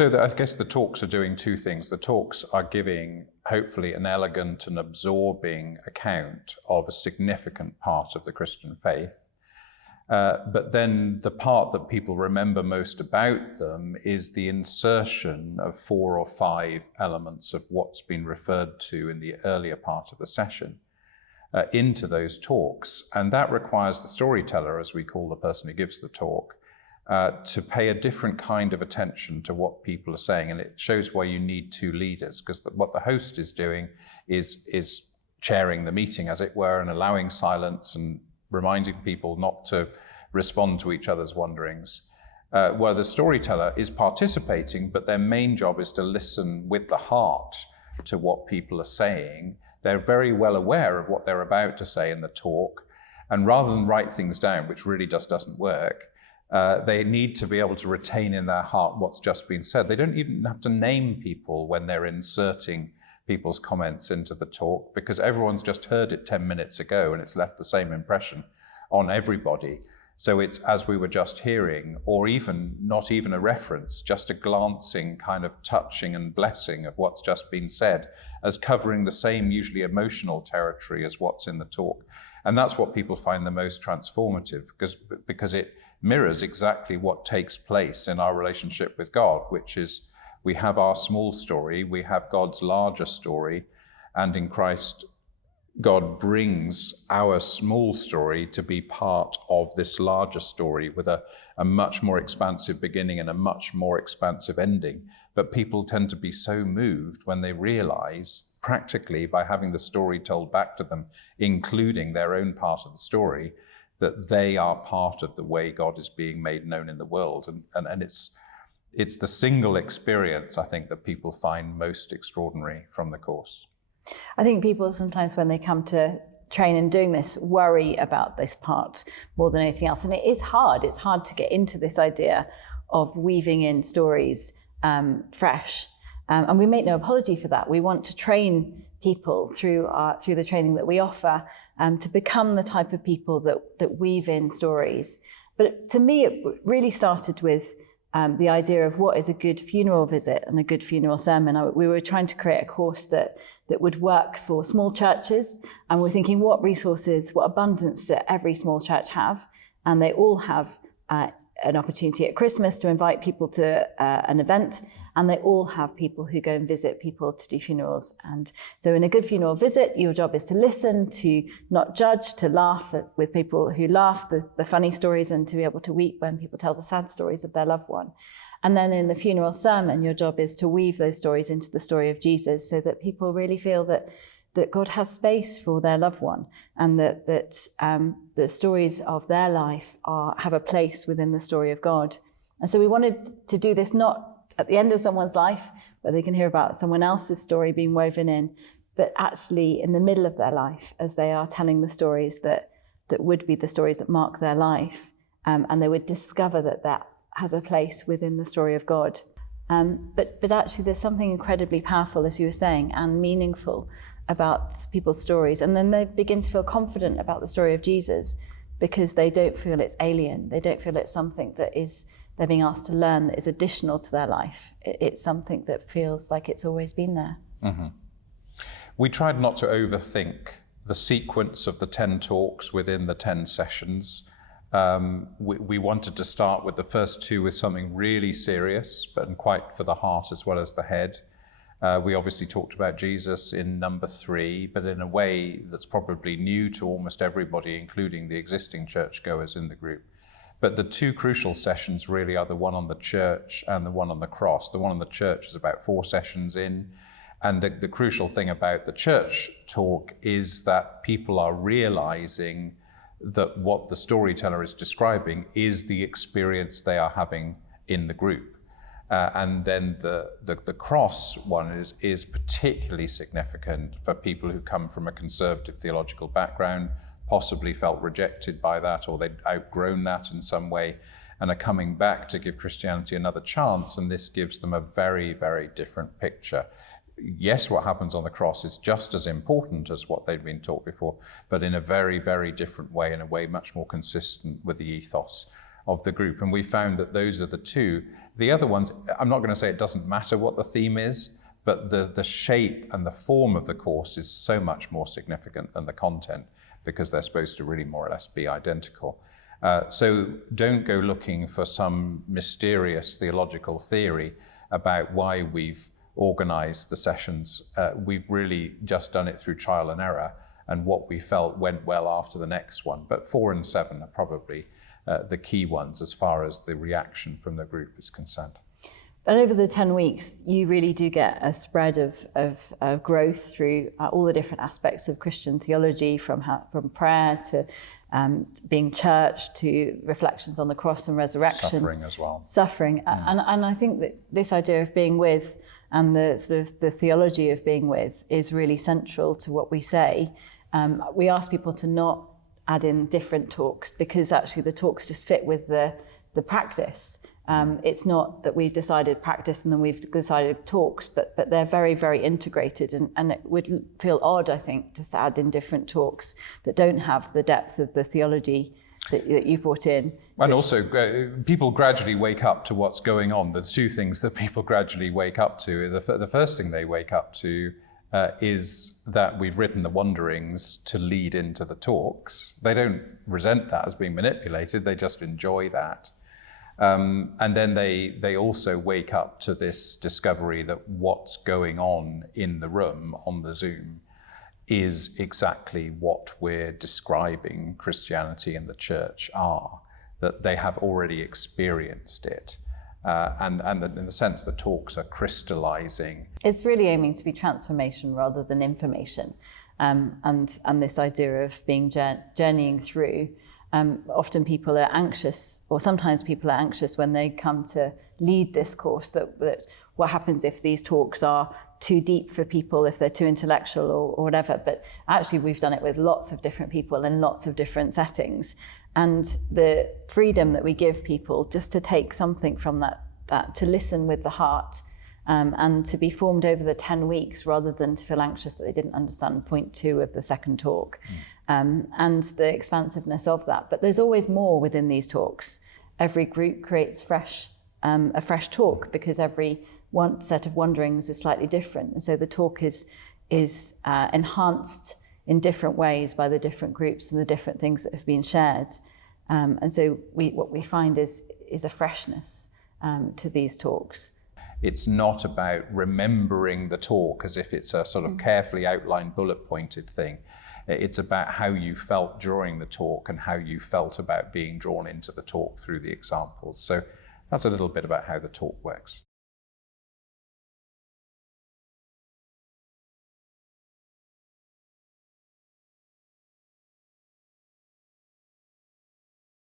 I guess the talks are doing two things. The talks are giving, hopefully, an elegant and absorbing account of a significant part of the Christian faith. But then the part that people remember most about them is the insertion of 4 or 5 elements of what's been referred to in the earlier part of the session into those talks. And that requires the storyteller, as we call the person who gives the talk, to pay a different kind of attention to what people are saying. And it shows why you need 2 leaders, because what the host is doing is chairing the meeting, as it were, and allowing silence and reminding people not to respond to each other's wonderings. Where the storyteller is participating, but their main job is to listen with the heart to what people are saying. They're very well aware of what they're about to say in the talk, and rather than write things down, which really just doesn't work, they need to be able to retain in their heart what's just been said. They don't even have to name people when they're inserting people's comments into the talk, because everyone's just heard it 10 minutes ago and it's left the same impression on everybody. So it's, as we were just hearing, or even not even a reference, just a glancing kind of touching and blessing of what's just been said, as covering the same usually emotional territory as what's in the talk. And that's what people find the most transformative, because it mirrors exactly what takes place in our relationship with God, which is we have our small story, we have God's larger story, and in Christ, God brings our small story to be part of this larger story with a much more expansive beginning and a much more expansive ending. But people tend to be so moved when they realize, practically by having the story told back to them, including their own part of the story, that they are part of the way God is being made known in the world. And it's the single experience, I think, that people find most extraordinary from the course. I think people sometimes, when they come to train in doing this, worry about this part more than anything else. And it is hard. It's hard to get into this idea of weaving in stories fresh. And we make no apology for that. We want to train people through the training that we offer to become the type of people that weave in stories. But to me, it really started with the idea of what is a good funeral visit and a good funeral sermon. We were trying to create a course that would work for small churches, and we're thinking, what resources, what abundance do every small church have? And they all have an opportunity at Christmas to invite people to an event, and they all have people who go and visit people to do funerals. And so in a good funeral visit, your job is to listen, to not judge, to laugh with people who laugh, the funny stories, and to be able to weep when people tell the sad stories of their loved one. And then in the funeral sermon, your job is to weave those stories into the story of Jesus, so that people really feel that God has space for their loved one, and that the stories of their life have a place within the story of God. And so we wanted to do this not at the end of someone's life, where they can hear about someone else's story being woven in, but actually in the middle of their life, as they are telling the stories that would be the stories that mark their life, and they would discover that has a place within the story of God. But actually there's something incredibly powerful, as you were saying, and meaningful about people's stories. And then they begin to feel confident about the story of Jesus, because they don't feel it's alien. They don't feel it's something that they're being asked to learn that is additional to their life. It's something that feels like it's always been there. Mm-hmm. We tried not to overthink the sequence of the 10 talks within the 10 sessions. We wanted to start with the first 2 with something really serious, but quite for the heart as well as the head. We obviously talked about Jesus in number 3, but in a way that's probably new to almost everybody, including the existing churchgoers in the group. But the 2 crucial sessions really are the one on the church and the one on the cross. The one on the church is about 4 sessions in. And the crucial thing about the church talk is that people are realizing that what the storyteller is describing is the experience they are having in the group. And then the cross one is particularly significant for people who come from a conservative theological background, possibly felt rejected by that, or they'd outgrown that in some way, and are coming back to give Christianity another chance, and this gives them a very, very different picture. Yes, what happens on the cross is just as important as what they'd been taught before, but in a very, very different way, in a way much more consistent with the ethos of the group. And we found that those are the two. The other ones, I'm not going to say it doesn't matter what the theme is, but the shape and the form of the course is so much more significant than the content, because they're supposed to really more or less be identical. So don't go looking for some mysterious theological theory about why we've organized the sessions. We've really just done it through trial and error, and what we felt went well after the next one. But 4 and 7 are probably the key ones as far as the reaction from the group is concerned. And over the 10 weeks, you really do get a spread of growth through all the different aspects of Christian theology, from prayer to being church, to reflections on the cross and resurrection. Suffering as well. Suffering. And I think that this idea of being with, and the sort of the theology of being with, is really central to what we say. We ask people to not add in different talks, because actually the talks just fit with the practice. It's not that we've decided practice and then we've decided talks, but they're very, very integrated. And it would feel odd, I think, to add in different talks that don't have the depth of the theology that you brought in. And also, people gradually wake up to what's going on. There's two things that people gradually wake up to. The first thing they wake up to is that we've written the Wanderings to lead into the talks. They don't resent that as being manipulated, they just enjoy that. And then they also wake up to this discovery that what's going on in the room, on the Zoom, is exactly what we're describing Christianity and the church are, that they have already experienced it. And in the sense the talks are crystallizing. It's really aiming to be transformation rather than information. And this idea of being journeying through. Often people are anxious, or sometimes people are anxious when they come to lead this course, that what happens if these talks are too deep for people, if they're too intellectual or whatever. But actually we've done it with lots of different people in lots of different settings. And the freedom that we give people just to take something from that to listen with the heart, and to be formed over the 10 weeks rather than to feel anxious that they didn't understand point 2 of the second talk. And the expansiveness of that. But there's always more within these talks. Every group creates a fresh talk, because every one set of wanderings is slightly different. And so the talk is enhanced in different ways by the different groups and the different things that have been shared. And so what we find is a freshness to these talks. It's not about remembering the talk as if it's a sort of carefully outlined, bullet-pointed thing. It's about how you felt during the talk and how you felt about being drawn into the talk through the examples. So that's a little bit about how the talk works.